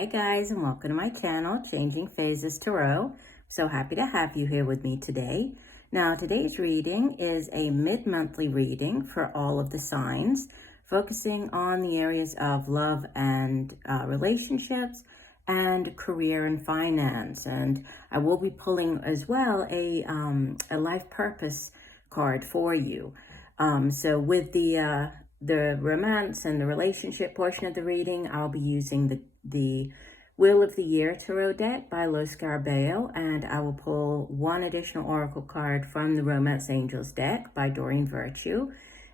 Hi guys, and welcome to my channel, Changing Phases Tarot. So happy to have you here with me today. Now today's reading is a mid-monthly reading for all of the signs, focusing on the areas of love and relationships and career and finance. And I will be pulling as well a life purpose card for you. So with the romance and the relationship portion of the reading, I'll be using the Wheel of the Year Tarot deck by Los Scarabeo, and I will pull one additional oracle card from the Romance Angels deck by Doreen Virtue.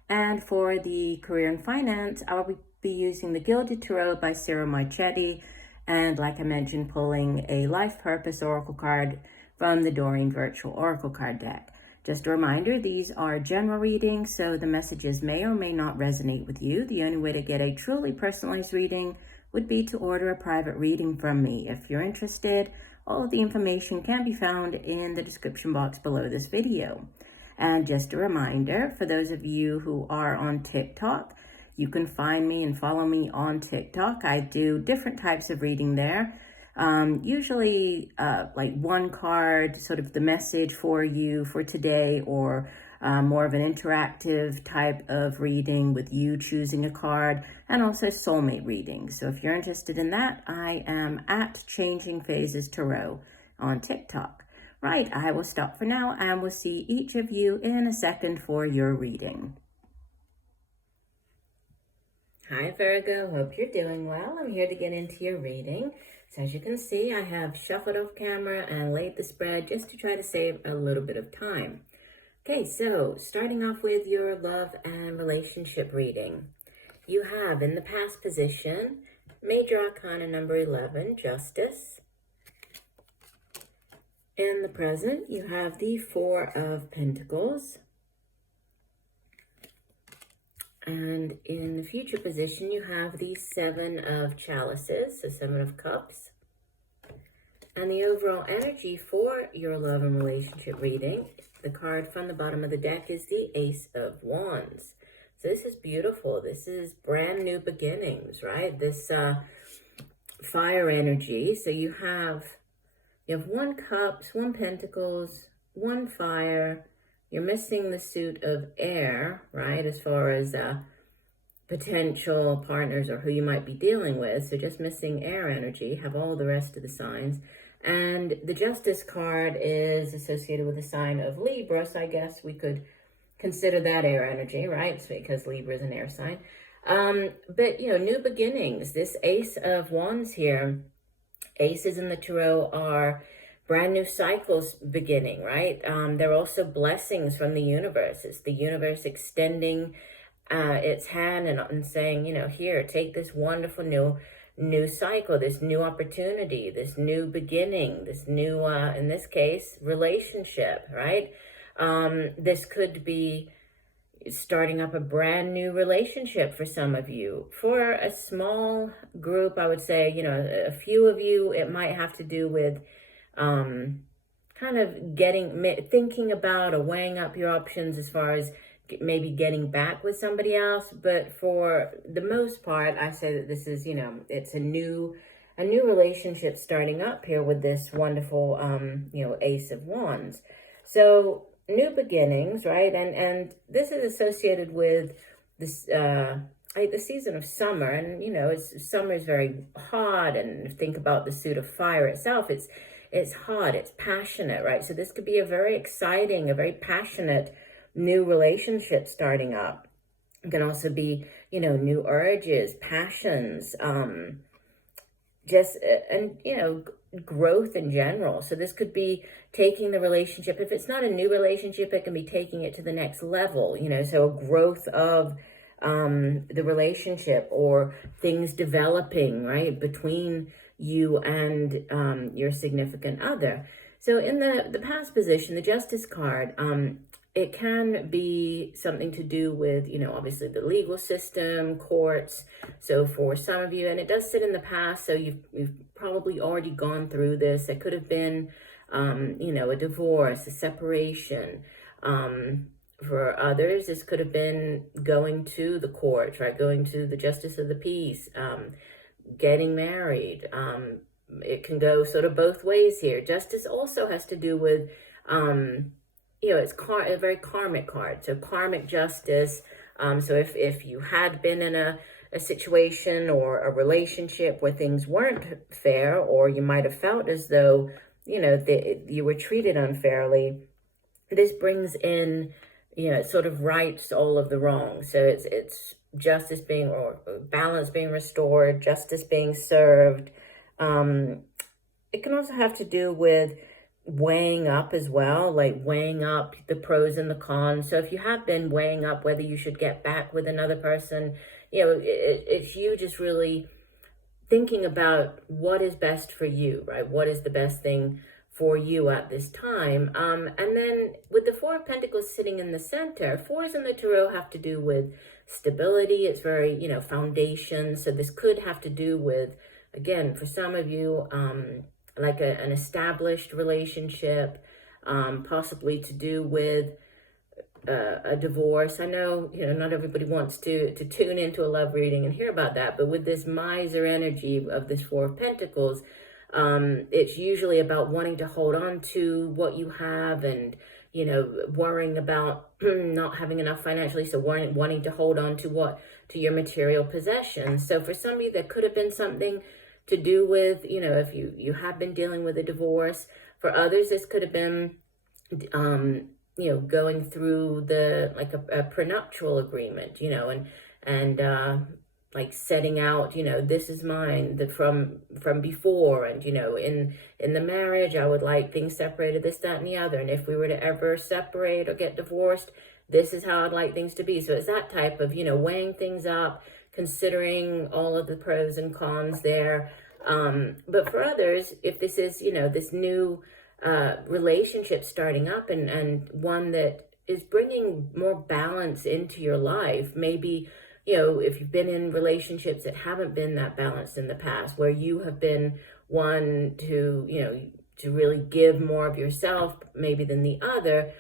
And for the career and finance, I'll be using the Gilded Tarot by Ciro Marchetti, and like I mentioned, pulling a life purpose oracle card from the Doreen Virtual Oracle card deck. Just a reminder, these are general readings, so the messages may or may not resonate with you. The only way to get a truly personalized reading would be to order a private reading from me. If you're interested, all of the information can be found in the description box below this video. And just a reminder, for those of you who are on TikTok, you can find me and follow me on TikTok. I do different types of reading there. Usually like one card, sort of the message for you for today, or more of an interactive type of reading with you choosing a card, and also soulmate readings. So if you're interested in that, I am at Changing Phases Tarot on TikTok. Right, I will stop for now, and we'll see each of you in a second for your reading. Hi Virgo, hope you're doing well. I'm here to get into your reading. So as you can see, I have shuffled off camera and laid the spread just to try to save a little bit of time. Okay, so starting off with your love and relationship reading. You have in the past position, Major Arcana number 11, Justice. In the present, you have the Four of Pentacles. And in the future position, you have the Seven of Chalices, so Seven of Cups. And the overall energy for your love and relationship reading, the card from the bottom of the deck is the Ace of Wands. So this is beautiful. This is brand new beginnings, right? This fire energy. So you have one Cups, one Pentacles, one Fire. You're missing the suit of air, right, as far as potential partners or who you might be dealing with. So just missing air energy. Have all the rest of the signs. And the Justice card is associated with the sign of Libra, so I guess we could consider that air energy, right? It's because Libra is an air sign. But, new beginnings. This Ace of Wands here, aces in the tarot are brand new cycles beginning, right? They're also blessings from the universe. It's the universe extending its hand and saying, here, take this wonderful new cycle, this new opportunity, this new beginning, this new, in this case, relationship, right? This could be starting up a brand new relationship for some of you. For a small group, I would say, a few of you, it might have to do with kind of thinking about or weighing up your options as far as maybe getting back with somebody else. But for the most part, I say that this is, it's a new relationship starting up here with this wonderful, Ace of Wands. So new beginnings, right? And this is associated with this, the season of summer. And, summer is very hot, and think about the suit of fire itself. It's hot, it's passionate, right? So this could be a very exciting, a very passionate new relationship starting up. It can also be, new urges, passions, growth in general. So this could be taking the relationship. If it's not a new relationship, it can be taking it to the next level, so a growth of the relationship, or things developing, right, between you and your significant other. So in the past position, the Justice card, it can be something to do with, obviously the legal system, courts. So for some of you, and it does sit in the past, so you've probably already gone through this. It could have been, a divorce, a separation. For others, this could have been going to the courts, right? Going to the Justice of the Peace, getting married. It can go sort of both ways here. Justice also has to do with, it's a very karmic card. So karmic justice. So if you had been in a situation or a relationship where things weren't fair, or you might have felt as though, you were treated unfairly, this brings in, it sort of rights all of the wrongs. So it's justice being, or balance being restored, justice being served. It can also have to do with weighing up as well, like weighing up the pros and the cons. So if you have been weighing up whether you should get back with another person, it's you just really thinking about what is best for you, right? What is the best thing for you at this time? And then with the Four of Pentacles sitting in the center, fours in the Tarot have to do with stability. It's very, foundation. So this could have to do with, again, for some of you, like an established relationship, possibly to do with a divorce. I know, not everybody wants to tune into a love reading and hear about that, but with this miser energy of this Four of Pentacles, it's usually about wanting to hold on to what you have and, worrying about not having enough financially. So wanting to hold on to your material possessions. So for some of you, that could have been something to do with, if you have been dealing with a divorce. For others, this could have been, going through a prenuptial agreement, and like setting out, this is mine, from before, and, in the marriage, I would like things separated, this, that, and the other. And if we were to ever separate or get divorced, this is how I'd like things to be. So it's that type of, weighing things up, considering all of the pros and cons there. But for others, if this is, this new relationship starting up, and one that is bringing more balance into your life, maybe, if you've been in relationships that haven't been that balanced in the past, where you have been one to, to really give more of yourself maybe than the other,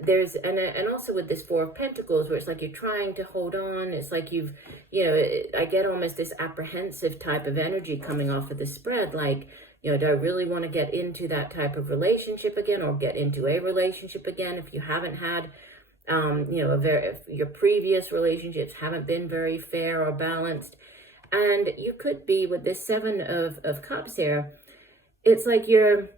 there's, and also with this Four of Pentacles, where it's like you're trying to hold on. It's like I get almost this apprehensive type of energy coming off of the spread. Like, do I really want to get into that type of relationship again, or get into a relationship again? If you haven't had, if your previous relationships haven't been very fair or balanced. And you could be with this Seven of Cups here. It's like you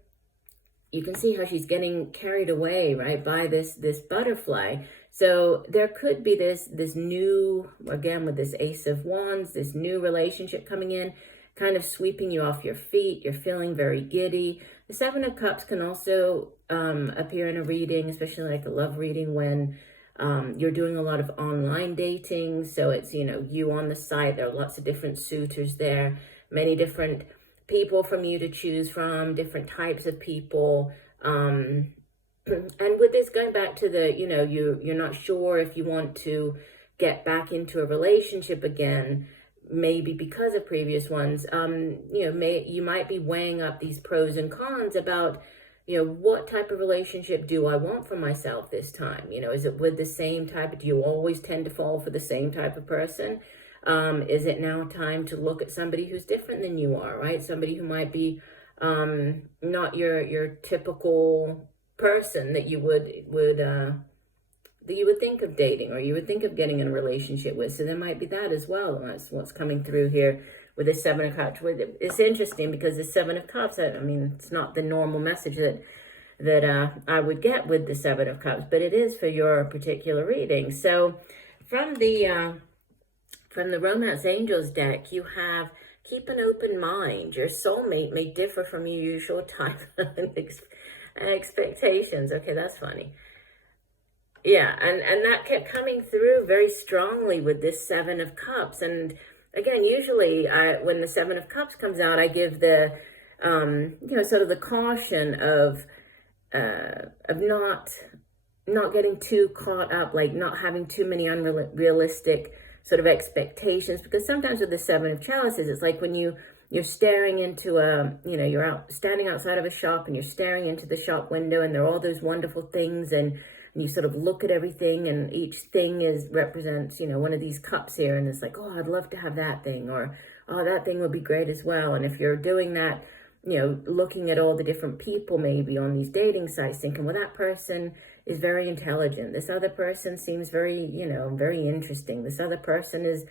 can see how she's getting carried away, right, by this butterfly. So there could be this new, again, with this Ace of Wands, this new relationship coming in, kind of sweeping you off your feet. You're feeling very giddy. The Seven of Cups can also appear in a reading, especially like a love reading, when you're doing a lot of online dating. So it's, you on the site. There are lots of different suitors there, many different people from you to choose from, different types of people. And with this, going back to the, you're not sure if you want to get back into a relationship again, maybe because of previous ones, you might be weighing up these pros and cons about, what type of relationship do I want for myself this time? Is it with the same type? Do you always tend to fall for the same type of person? Is it now time to look at somebody who's different than you are, right? Somebody who might be not your typical person that you would think of dating, or you would think of getting in a relationship with. So there might be that as well. That's what's coming through here with the Seven of Cups. It's interesting because the Seven of Cups, it's not the normal message that I would get with the Seven of Cups, but it is for your particular reading. So from the Romance Angels deck, you have keep an open mind. Your soulmate may differ from your usual type and expectations. Okay, that's funny. Yeah, and that kept coming through very strongly with this Seven of Cups. And again, usually when the Seven of Cups comes out, I give the, sort of the caution of not getting too caught up, like not having too many unrealistic sort of expectations. Because sometimes with the Seven of Chalices, it's like when you're staring into you're standing outside of a shop and you're staring into the shop window, and there are all those wonderful things, and you sort of look at everything, and each thing represents, one of these cups here, and it's like, oh, I'd love to have that thing, or oh, that thing would be great as well. And if you're doing that, you know, looking at all the different people maybe on these dating sites, thinking, well, that person is very intelligent. This other person seems very, you know, very interesting. This other person is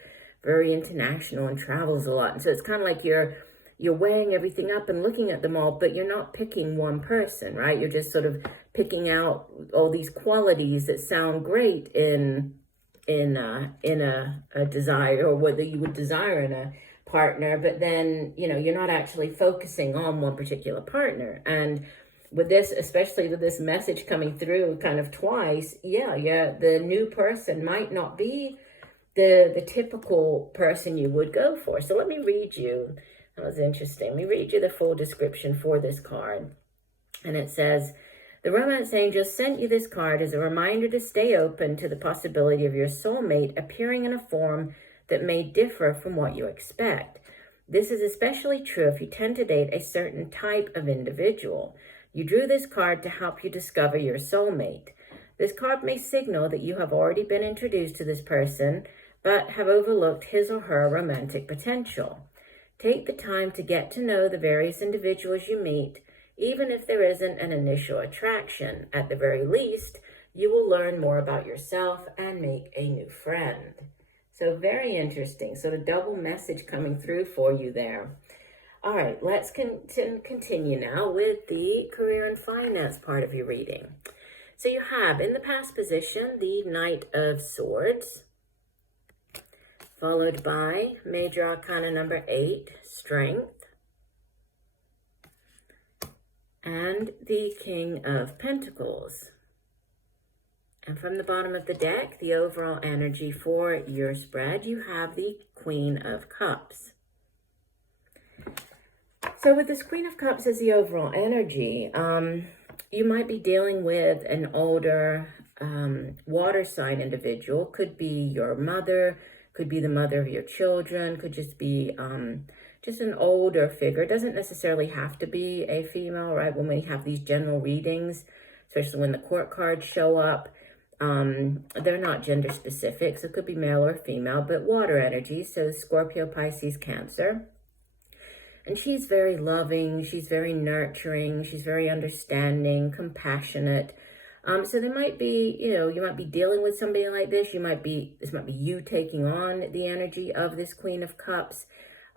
very international and travels a lot. And so it's kind of like you're weighing everything up and looking at them all, but you're not picking one person, right? You're just sort of picking out all these qualities that sound great in a desire, or whether you would desire in a partner, but then, you know, you're not actually focusing on one particular partner. And with this, especially with this message coming through kind of twice, yeah, the new person might not be the typical person you would go for. So let me read you. That was interesting. Let me read you the full description for this card. And it says, the romance angel sent you this card as a reminder to stay open to the possibility of your soulmate appearing in a form that may differ from what you expect. This is especially true if you tend to date a certain type of individual. You drew this card to help you discover your soulmate. This card may signal that you have already been introduced to this person, but have overlooked his or her romantic potential. Take the time to get to know the various individuals you meet, even if there isn't an initial attraction. At the very least, you will learn more about yourself and make a new friend. So very interesting. So the double message coming through for you there. All right, let's continue now with the career and finance part of your reading. So you have in the past position the Knight of Swords, followed by Major Arcana number 8, Strength, and the King of Pentacles. And from the bottom of the deck, the overall energy for your spread, you have the Queen of Cups. So with this Queen of Cups as the overall energy, you might be dealing with an older water sign individual. Could be your mother, could be the mother of your children, could just be just an older figure. It doesn't necessarily have to be a female, right? When we have these general readings, especially when the court cards show up, they're not gender specific, so it could be male or female, but water energy, so Scorpio, Pisces, Cancer. And she's very loving, she's very nurturing, she's very understanding, compassionate. So there might be, you know, you might be dealing with somebody like this. This might be you taking on the energy of this Queen of Cups.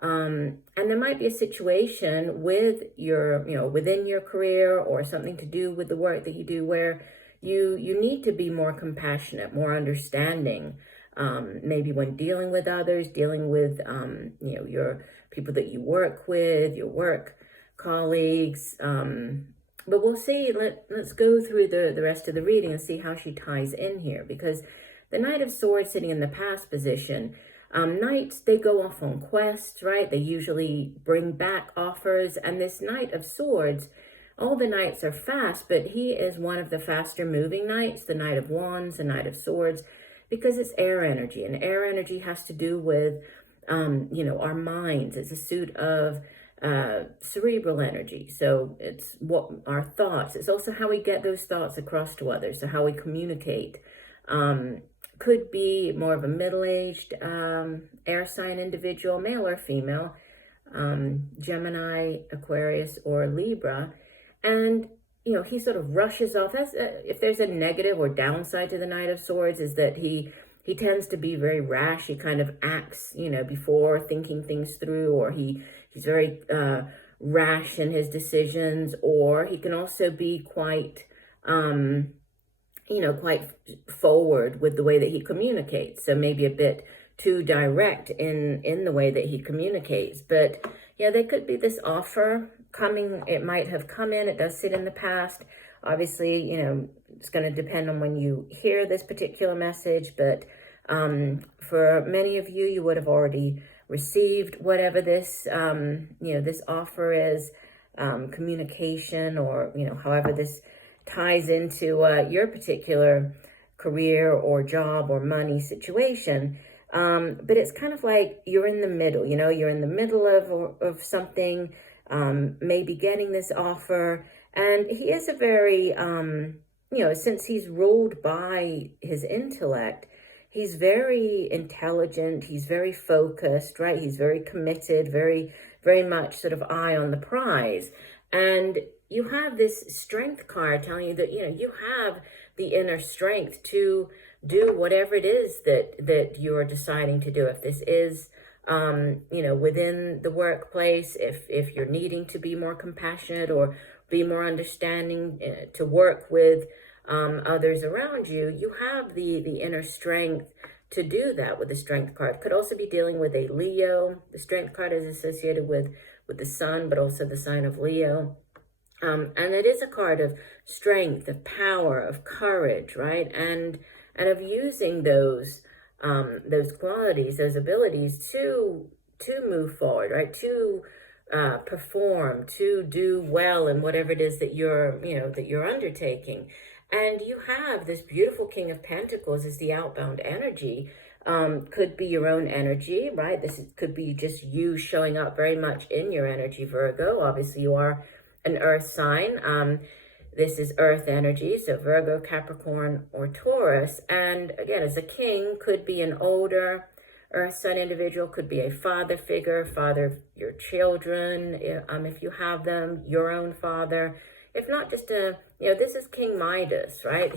And there might be a situation with your, you know, within your career or something to do with the work that you do where you need to be more compassionate, more understanding, maybe when dealing with others, dealing with, you know, your people that you work with, your work colleagues. But we'll see. Let's go through the rest of the reading and see how she ties in here, because the Knight of Swords sitting in the past position, knights, they go off on quests, right? They usually bring back offers, and this Knight of Swords, all the knights are fast, but he is one of the faster moving knights, the Knight of Wands, the Knight of Swords, because it's air energy, and air energy has to do with, you know, our minds. It's a suit of cerebral energy. So it's what our thoughts, it's also how we get those thoughts across to others, so how we communicate. Could be more of a middle-aged air sign individual, male or female, Gemini, Aquarius, or Libra. And, you know, he sort of rushes off. That's, if there's a negative or downside to the Knight of Swords, is that he tends to be very rash. He kind of acts, you know, before thinking things through, or he's very rash in his decisions, or he can also be quite, you know, quite forward with the way that he communicates. So maybe a bit too direct in the way that he communicates. But yeah, there could be this offer coming. It might have come in. It does sit in the past. Obviously, you know, it's going to depend on when you hear this particular message. But for many of you, you would have already received whatever this, you know, this offer is, communication, or, you know, however this ties into your particular career or job or money situation. But it's kind of like you're in the middle, you know, you're in the middle of something, maybe getting this offer. And he is a very, you know, since he's ruled by his intellect, he's very intelligent, he's very focused, right? He's very committed, very much sort of eye on the prize. And you have this strength card telling you that, you have the inner strength to do whatever it is that you're deciding to do. If this is, within the workplace, if you're needing to be more compassionate or be more understanding, to work with others around you, you have the inner strength to do that with the strength card. Could also be dealing with a Leo. The strength card is associated with the sun, but also the sign of Leo. And it is a card of strength, of power, of courage, right? And of using those qualities, those abilities to move forward, right? To perform, to do well in whatever it is that you're undertaking. And you have this beautiful King of Pentacles as the outbound energy. Could be your own energy, right? Could be just you showing up very much in your energy, Virgo. Obviously, you are an earth sign. This is earth energy, so Virgo, Capricorn, or Taurus. And again, as a king, could be an older earth sign individual, could be a father figure, father of your children, if you have them, your own father. If not, just this is King Midas, right?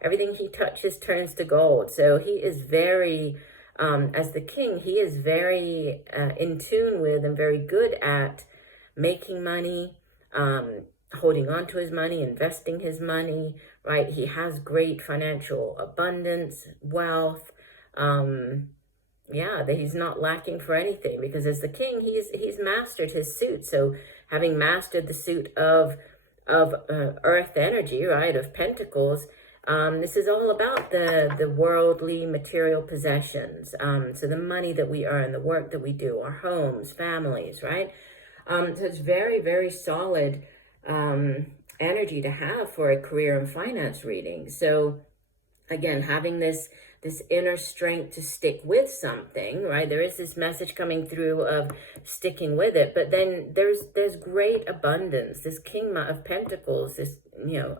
Everything he touches turns to gold. So he is very, as the king, he is very in tune with and very good at making money, holding on to his money, investing his money, right? He has great financial abundance, wealth, that he's not lacking for anything, because as the king, he's mastered his suit. So having mastered the suit of earth energy, right, of pentacles, this is all about the worldly material possessions. So the money that we earn, the work that we do, our homes, families, right? So it's very, very solid energy to have for a career and finance reading. So again, having this inner strength to stick with something, right? There is this message coming through of sticking with it, but then there's great abundance. This King of Pentacles, this,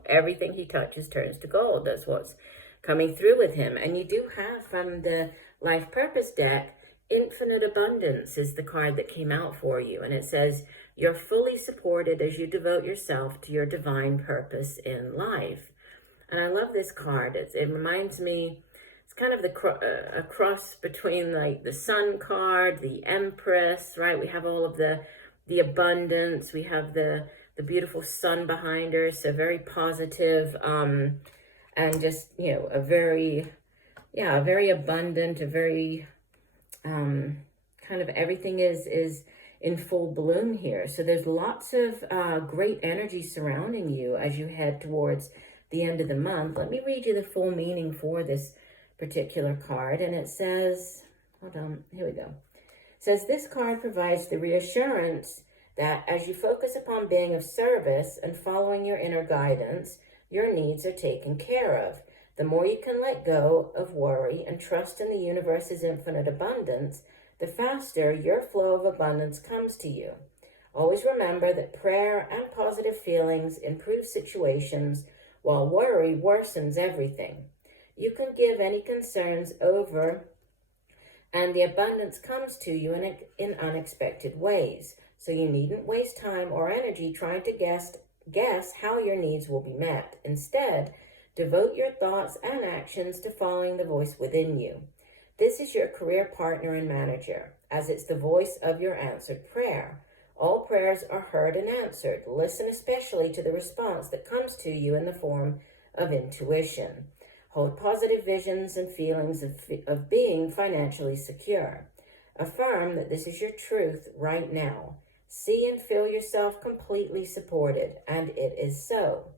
everything he touches turns to gold. That's what's coming through with him. And you do have, from the Life Purpose deck, Infinite Abundance is the card that came out for you. And it says, you're fully supported as you devote yourself to your divine purpose in life. And I love this card. It reminds me, it's kind of a cross between like the Sun card, the Empress, right? We have all of the abundance. We have the beautiful sun behind her. So very positive, and just, a very abundant, a very, kind of everything is in full bloom here. So there's lots of great energy surrounding you as you head towards the end of the month. Let me read you the full meaning for this particular card. And it says, hold on, here we go. It says, this card provides the reassurance that as you focus upon being of service and following your inner guidance, your needs are taken care of. The more you can let go of worry and trust in the universe's infinite abundance, the faster your flow of abundance comes to you. Always remember that prayer and positive feelings improve situations, while worry worsens everything. You can give any concerns over, and the abundance comes to you in unexpected ways. So you needn't waste time or energy trying to guess how your needs will be met. Instead, devote your thoughts and actions to following the voice within you. This is your career partner and manager, as it's the voice of your answered prayer. All prayers are heard and answered. Listen especially to the response that comes to you in the form of intuition. Hold positive visions and feelings of being financially secure. Affirm that this is your truth right now. See and feel yourself completely supported, and it is so.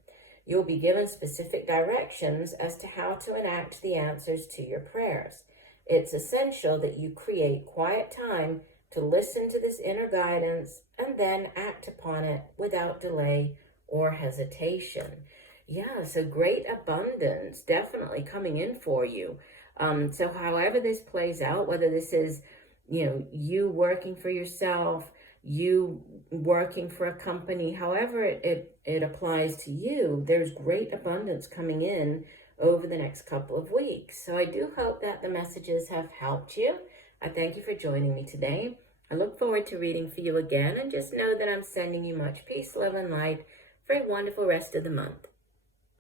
You'll be given specific directions as to how to enact the answers to your prayers. It's essential that you create quiet time to listen to this inner guidance and then act upon it without delay or hesitation. Yeah, so great abundance definitely coming in for you. So however this plays out, whether this is, you working for yourself, you working for a company, however it applies to you, there's great abundance coming in over the next couple of weeks. So I do hope that the messages have helped you. I thank you for joining me today. I look forward to reading for you again, and just know that I'm sending you much peace, love, and light for a wonderful rest of the month.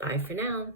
Bye for now.